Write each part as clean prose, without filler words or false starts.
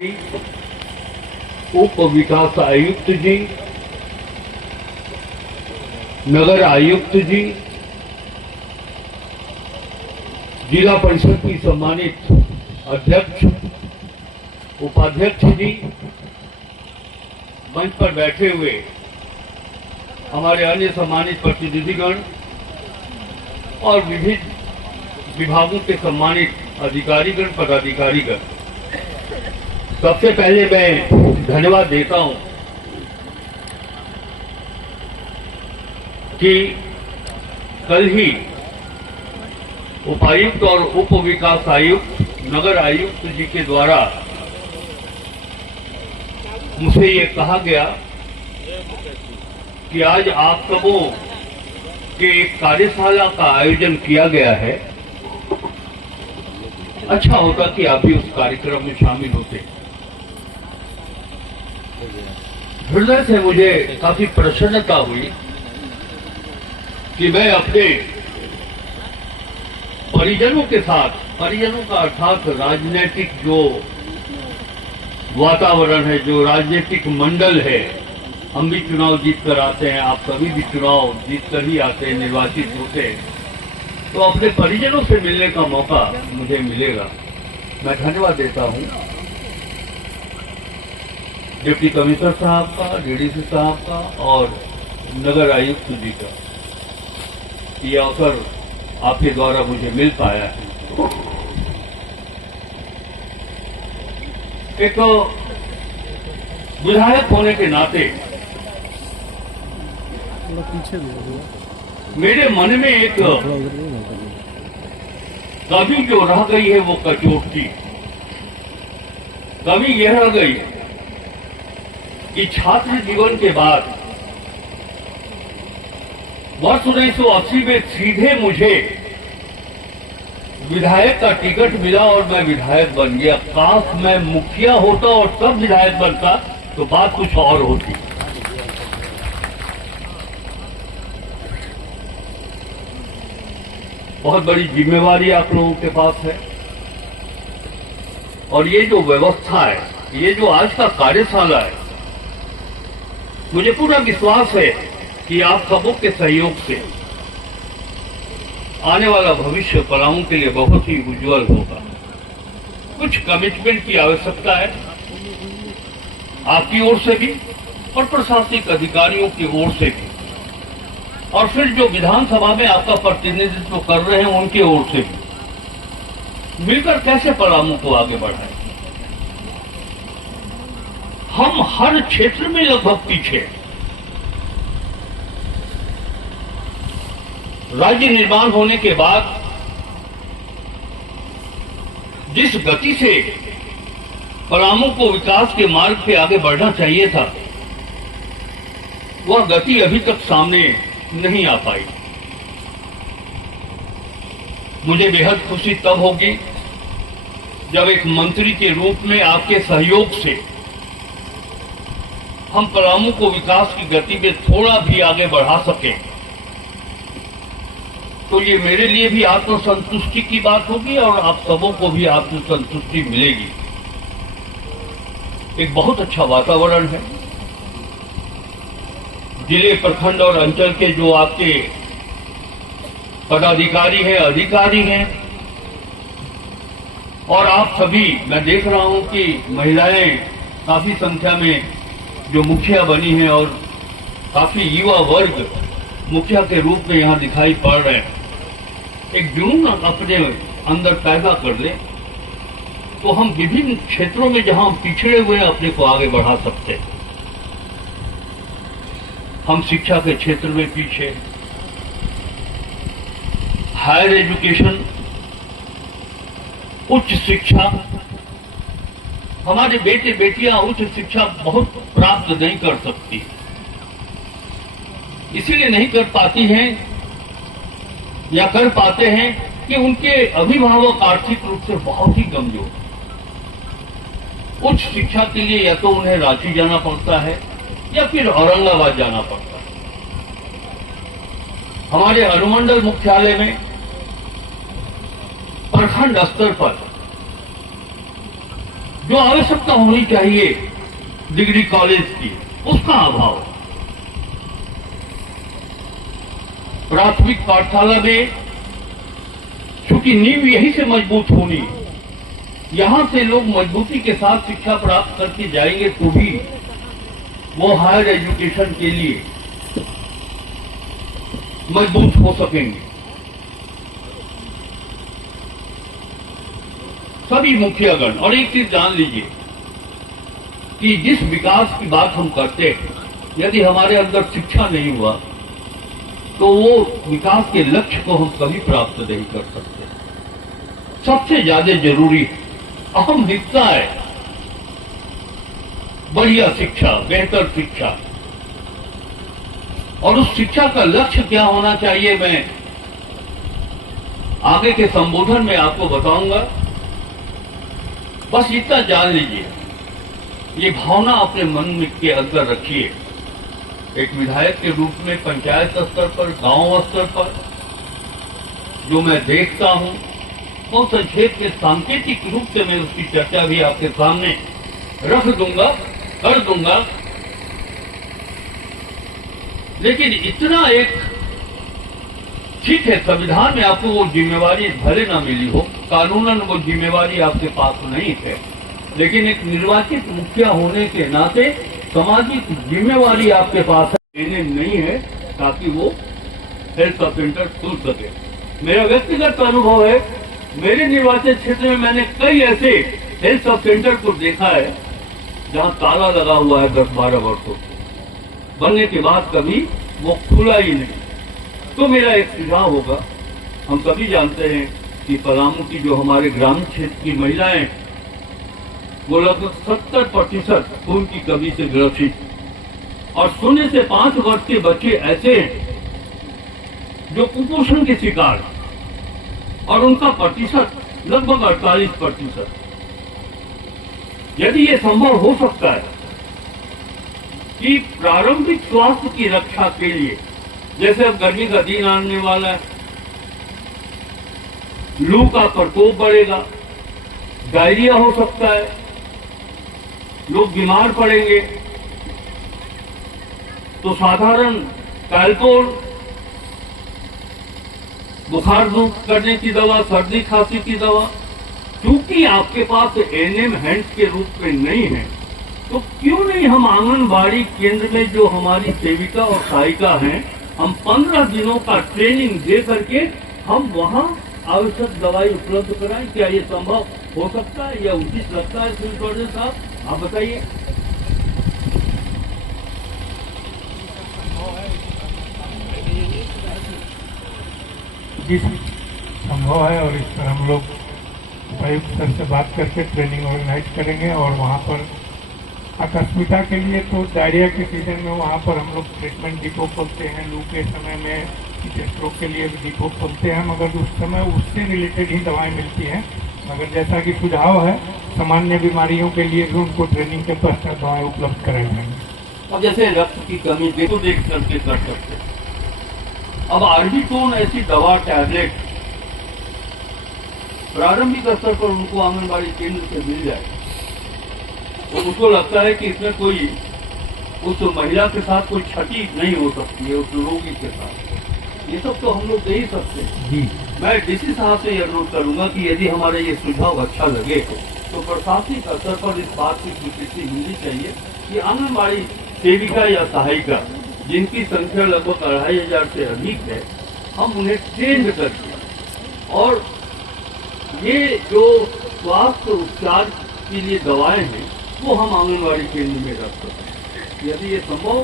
उप विकास आयुक्त जी, नगर आयुक्त जी, जिला परिषद की सम्मानित अध्यक्ष, उपाध्यक्ष जी, मंच पर बैठे हुए हमारे अन्य सम्मानित प्रतिनिधिगण और विभिन्न विभागों के सम्मानित अधिकारीगण, पदाधिकारीगण, सबसे पहले मैं धन्यवाद देता हूं कि कल ही उपायुक्त और उप विकास आयुक्त, नगर आयुक्त जी के द्वारा मुझे ये कहा गया कि आज आप सबों के एक कार्यशाला का आयोजन किया गया है। अच्छा होता कि आप भी उस कार्यक्रम में शामिल होते। हृदय से मुझे काफी प्रसन्नता हुई कि मैं अपने परिजनों के साथ, परिजनों का अर्थात राजनीतिक जो वातावरण है, जो राजनीतिक मंडल है, हम भी चुनाव जीत कर आते हैं, आप सभी भी चुनाव जीत कर ही आते हैं, निर्वाचित होते हैं, तो अपने परिजनों से मिलने का मौका मुझे मिलेगा। मैं धन्यवाद देता हूं डिप्टी कमिश्नर साहब का, डीडीसी साहब का और नगर आयुक्त जी का। ये अवसर आपके द्वारा मुझे मिल पाया है। एक विधायक होने के नाते मेरे मन में एक कमी जो रह गई है वो कचोटती। कमी यह रह गई कि छात्र जीवन के बाद वर्ष 1980 में सीधे मुझे विधायक का टिकट मिला और मैं विधायक बन गया। काश मैं मुखिया होता और तब विधायक बनता तो बात कुछ और होती। बहुत बड़ी जिम्मेवारी आप लोगों के पास है और ये जो व्यवस्था है, ये जो आज का कार्यशाला है, मुझे पूरा विश्वास है कि आप सबों के सहयोग से आने वाला भविष्य पलामू के लिए बहुत ही उज्जवल होगा। कुछ कमिटमेंट की आवश्यकता है आपकी ओर से भी और प्रशासनिक अधिकारियों की ओर से भी, और फिर जो विधानसभा में आपका प्रतिनिधित्व कर रहे हैं उनकी ओर से भी। मिलकर कैसे पलामू को आगे बढ़ाएं। हम हर क्षेत्र में लगभग पीछे। राज्य निर्माण होने के बाद जिस गति से पलामू को विकास के मार्ग पे आगे बढ़ना चाहिए था, वह गति अभी तक सामने नहीं आ पाई। मुझे बेहद खुशी तब होगी जब एक मंत्री के रूप में आपके सहयोग से हम पलामू को विकास की गति में थोड़ा भी आगे बढ़ा सकें। तो ये मेरे लिए भी आत्मसंतुष्टि की बात होगी और आप सबों को भी आत्मसंतुष्टि मिलेगी। एक बहुत अच्छा वातावरण है। जिले, प्रखंड और अंचल के जो आपके पदाधिकारी हैं, अधिकारी हैं, और आप सभी, मैं देख रहा हूं कि महिलाएं काफी संख्या में जो मुखिया बनी हैं और काफी युवा वर्ग मुखिया के रूप में यहां दिखाई पड़ रहे हैं। एक जुनून अपने अंदर पैदा कर ले तो हम विभिन्न क्षेत्रों में जहां पिछड़े हुए हैं अपने को आगे बढ़ा सकते हैं। हम शिक्षा के क्षेत्र में पीछे, हायर एजुकेशन, उच्च शिक्षा, हमारे बेटे बेटियां उच्च शिक्षा बहुत प्राप्त नहीं कर सकती। इसीलिए नहीं कर पाती हैं या कर पाते हैं कि उनके अभिभावक आर्थिक रूप से बहुत ही कमजोर। उच्च शिक्षा के लिए या तो उन्हें रांची जाना पड़ता है या फिर औरंगाबाद जाना पड़ता है। हमारे अनुमंडल मुख्यालय में प्रखंड स्तर पर जो आवश्यकता होनी चाहिए डिग्री कॉलेज की, उसका अभाव। प्राथमिक पाठशाला में चूंकि नींव यहीं से मजबूत होनी, यहां से लोग मजबूती के साथ शिक्षा प्राप्त करके जाएंगे तो भी वो हायर एजुकेशन के लिए मजबूत हो सकेंगे। सभी मुखियागण, और एक चीज जान लीजिए कि जिस विकास की बात हम करते हैं, यदि हमारे अंदर शिक्षा नहीं हुआ तो वो विकास के लक्ष्य को हम कभी प्राप्त नहीं कर सकते। सबसे ज्यादा जरूरी अहम हिस्सा है बढ़िया शिक्षा, बेहतर शिक्षा। और उस शिक्षा का लक्ष्य क्या होना चाहिए, मैं आगे के संबोधन में आपको बताऊंगा। बस इतना जान लीजिए, ये भावना अपने मन में के अंदर रखिए। एक विधायक के रूप में पंचायत स्तर पर, गांव स्तर पर जो मैं देखता हूं, वो संक्षेप में सांकेतिक रूप से मैं उसकी चर्चा भी आपके सामने रख दूंगा, कर दूंगा। लेकिन इतना एक ठीक है, संविधान में आपको वो जिम्मेवारी भले ना मिली हो, कानूनन वो जिम्मेवारी आपके पास नहीं है, लेकिन एक निर्वाचित मुखिया होने के नाते सामाजिक जिम्मेवारी आपके पास है, नहीं है, ताकि वो हेल्थ सब सेंटर खुल सके। मेरा व्यक्तिगत अनुभव है, मेरे निर्वाचित क्षेत्र में मैंने कई ऐसे हेल्थ सब सेंटर को देखा है जहां ताला लगा हुआ है 10-12 वर्षों से, बनने के बाद कभी वो खुला ही नहीं। तो मेरा एक सुझाव होगा, हम सभी जानते हैं कि पलामू की जो हमारे ग्रामीण क्षेत्र की महिलाएं, वो लगभग 70% खून की कमी से ग्रसित, और 0 से 5 वर्ष के बच्चे ऐसे हैं जो कुपोषण के शिकार, और उनका प्रतिशत लगभग 48%। यदि ये संभव हो सकता है कि प्रारंभिक स्वास्थ्य की रक्षा के लिए, जैसे अब गर्मी का दिन आने वाला है, लू का प्रकोप बढ़ेगा, डायरिया हो सकता है, लोग बीमार पड़ेंगे, तो साधारण कैल्पोल, बुखार दूर करने की दवा, सर्दी खांसी की दवा, क्योंकि आपके पास एएनएम हैंड्स के रूप में नहीं है, तो क्यों नहीं हम आंगनबाड़ी केंद्र में जो हमारी सेविका और सहायिका हैं, हम 15 दिनों का ट्रेनिंग दे करके हम वहां आवश्यक दवाई उपलब्ध कराएं। क्या ये संभव हो सकता है या उचित लगता है सिविल सर्जन साहब, आप बताइए। जी संभव है, और इस पर हम लोग उपायुक्त सर से बात करके ट्रेनिंग ऑर्गेनाइज करेंगे। और वहाँ पर आकस्मिकता के लिए तो डायरिया के सीजन में वहाँ पर हम लोग ट्रीटमेंट डिपो खोलते हैं, लू के समय में स्ट्रोक के लिए भी डिपो खोलते हैं, मगर उस समय उससे रिलेटेड ही दवाएं मिलती हैं। मगर जैसा कि सुझाव है, सामान्य बीमारियों के लिए भी उनको ट्रेनिंग के पश्चात दवाएं उपलब्ध कराई जाएंगी। अब जैसे रक्त की कमी देखो देख करके कर सकते, अब आर्बिटोन ऐसी दवा टैबलेट प्रारंभिक स्तर पर उनको आंगनबाड़ी केंद्र से मिल जाए, तो उनको लगता है कि इसमें कोई उस महिला के साथ कोई क्षति नहीं हो सकती है, उस रोगी के साथ। ये सब तो हम लोग दे ही सकते हैं जी। मैं डीसी साहब से ये अनुरोध करूंगा कि यदि हमारा ये सुझाव अच्छा लगे तो प्रशासनिक स्तर पर इस बात की स्वीकृति मिलनी चाहिए कि आंगनबाड़ी सेविका या सहायिका जिनकी संख्या लगभग 2500 से अधिक है, हम उन्हें ट्रेंड करके, और ये जो स्वास्थ्य उपचार के लिए दवाएं हैं वो हम आंगनबाड़ी केंद्र में रख सकते हैं। यदि ये संभव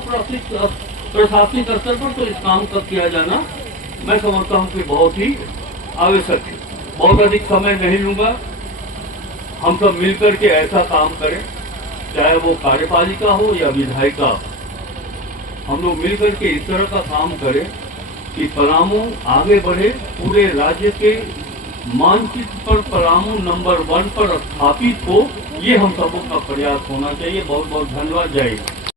प्रशासनिक स्तर पर, तो इस काम का किया जाना मैं समझता हूँ कि बहुत ही आवश्यक है। बहुत अधिक समय नहीं लूंगा, हम सब मिलकर के ऐसा काम करें, चाहे वो कार्यपालिका हो या विधायिका, हम लोग मिलकर के इस तरह का काम करें कि पलामू आगे बढ़े, पूरे राज्य के मानचित्र पर पलामू नंबर 1 पर स्थापित हो। ये हम सबों का प्रयास होना चाहिए। बहुत बहुत धन्यवाद। जय हिंद।